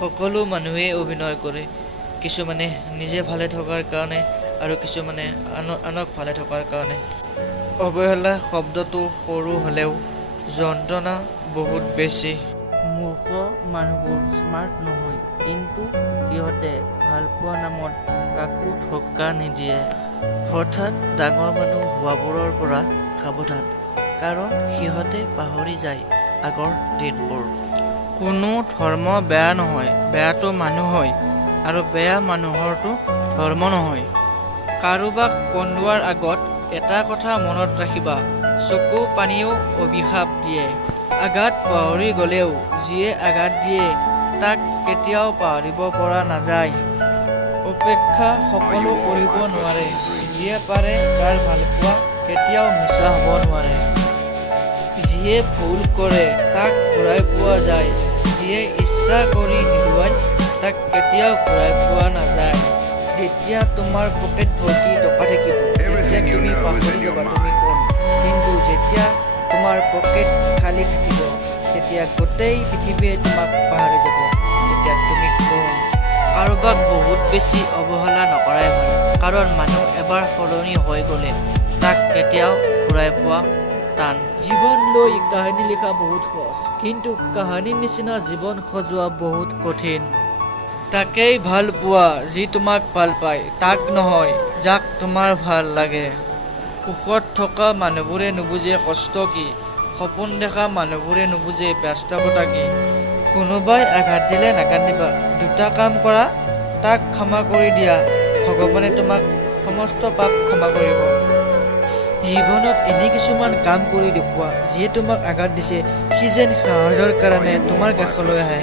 সকলো মানুহেই অভিনয় কৰে। কিছুমানে নিজে ভালে থকাৰ কাৰণে আৰু কিছুমানে আনক ভালে থকাৰ কাৰণে। অৱহেলা শব্দটো সৰু হ'লেও যন্ত্ৰণা বহুত বেছি। মূৰ্খ মানুহবোৰ স্মাৰ্ট নহয়, কিন্তু সিহঁতে ভালপোৱা নামত কাকো ধক্কা নিদিয়ে। হঠাৎ ডাঙৰ মানুহ হোৱাবোৰৰ পৰা সাৱধান, কাৰণ সিহঁতে পাহৰি যায় আগৰ দিনবোৰ। কোনো ধৰ্ম বেয়া নহয়, বেয়াটো মানুহ হয়, আৰু বেয়া মানুহৰটো ধৰ্ম নহয়। কাৰোবাক কন্দোৱাৰ আগত এটা কথা মনত ৰাখিবা, চকু পানীও অভিশাপ দিয়ে। আঘাত পাহৰি গ'লেও যিয়ে আঘাত দিয়ে তাক কেতিয়াও পাহৰিব পৰা নাযায়। উপেক্ষা সকলো কৰিব নোৱাৰে, যিয়ে পাৰে তাৰ ভালপোৱা কেতিয়াও মিছা হ'ব নোৱাৰে। যিয়ে ভুল কৰে তাক ঘূৰাই পোৱা যায়, যিয়ে ইচ্ছা কৰি হেৰুৱায় তাক কেতিয়াও ঘূৰাই পোৱা নাযায়। যেতিয়া তোমাৰ পকেট ভৰ্তি টকা থাকিব তেতিয়া তুমি পাহৰি যাবা তুমি কোন, কিন্তু যেতিয়া তোমাৰ পকেট খালী থাকিব তেতিয়া গোটেই পৃথিৱীয়ে তোমাক পাহৰি যাব তেতিয়া তুমি কোন। কাৰোবাক বহুত বেছি অৱহেলা নকৰাই ভাল, কাৰণ মানুহ এবাৰ সলনি হৈ গ'লে তাক কেতিয়াও ঘূৰাই পোৱা টান। জীৱন লৈ কাহিনী লিখা বহুত সহজ, কিন্তু কাহিনীৰ নিচিনা জীৱন সজোৱা বহুত কঠিন। তাকেই ভাল পোৱা যি তোমাক ভাল পায়, তাক নহয় যাক তোমাৰ ভাল লাগে। সুখত থকা মানুহবোৰে নুবুজে কষ্ট কি, সপোন দেখা মানুহবোৰে নুবুজে বাস্তৱতা কি। কোনোবাই আঘাত দিলে নাকান্দিবা, দুটা কাম কৰা, তাক ক্ষমা কৰি দিয়া, ভগৱানে তোমাক সমস্ত পাপ ক্ষমা কৰিব। জীৱনত এনে কিছুমান কাম কৰি দেখুওৱা, যিয়ে তোমাক আঘাত দিছে সি যেন সাহসৰ কাৰণে তোমাৰ কাষলৈ আহে।